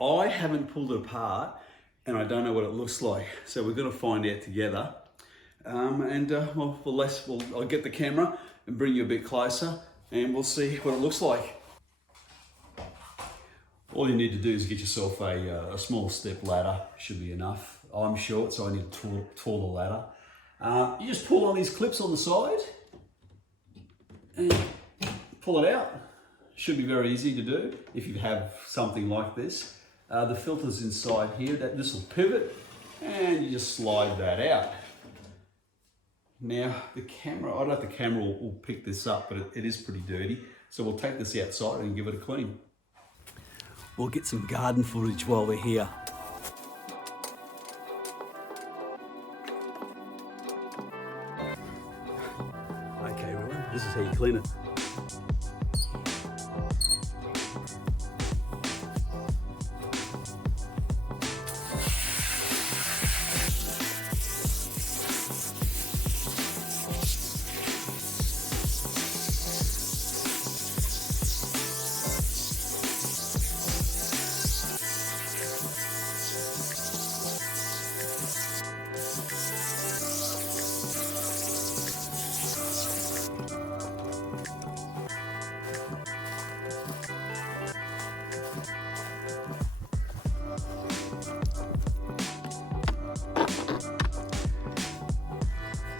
I haven't pulled it apart and I don't know what it looks like. So we're gonna find out together. I'll get the camera and bring you a bit closer and we'll see what it looks like. All you need to do is get yourself a small step ladder, should be enough. I'm short, so I need a taller ladder. You just pull on these clips on the side and pull it out. Should be very easy to do if you have something like this. The filter's inside here, this will pivot and you just slide that out. Now the camera, I don't know if the camera will pick this up, but it is pretty dirty. So we'll take this outside and give it a clean. We'll get some garden footage while we're here. Okay, everyone, this is how you clean it.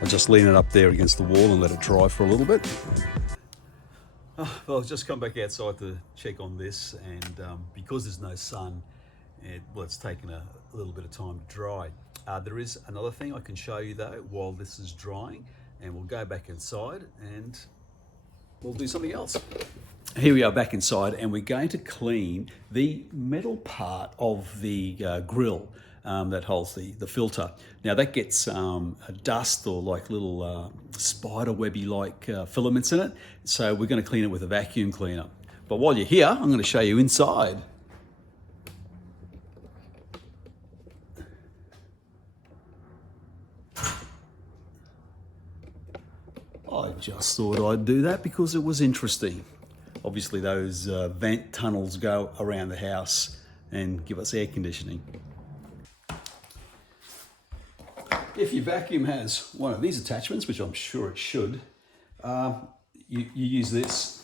I'll just lean it up there against the wall and let it dry for a little bit. Well, I've just come back outside to check on this, and because there's no sun, it's taken a little bit of time to dry. There is another thing I can show you though while this is drying, and we'll go back inside and we'll do something else. Here we are back inside, and we're going to clean the metal part of the grill that holds the filter. Now that gets a dust or like little spider webby like filaments in it. So we're going to clean it with a vacuum cleaner. But while you're here, I'm going to show you inside. I just thought I'd do that because it was interesting. Obviously those vent tunnels go around the house and give us air conditioning. If your vacuum has one of these attachments, which I'm sure it should, you use this.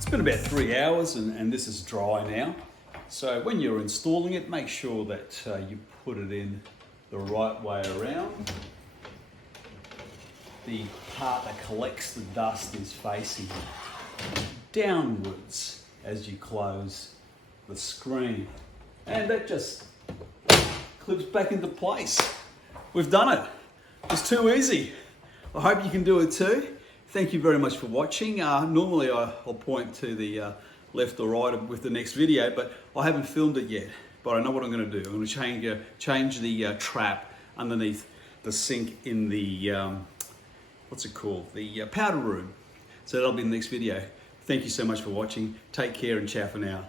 It's been about 3 hours and this is dry now. So when you're installing it, make sure that you put it in the right way around. The part that collects the dust is facing downwards as you close the screen. And that just clips back into place. We've done it. It's too easy. I hope you can do it too. Thank you very much for watching. Normally I'll point to the left or right with the next video, but I haven't filmed it yet. But I know what I'm going to do. I'm going to change the trap underneath the sink in the, what's it called? The powder room. So that'll be in the next video. Thank you so much for watching. Take care and ciao for now.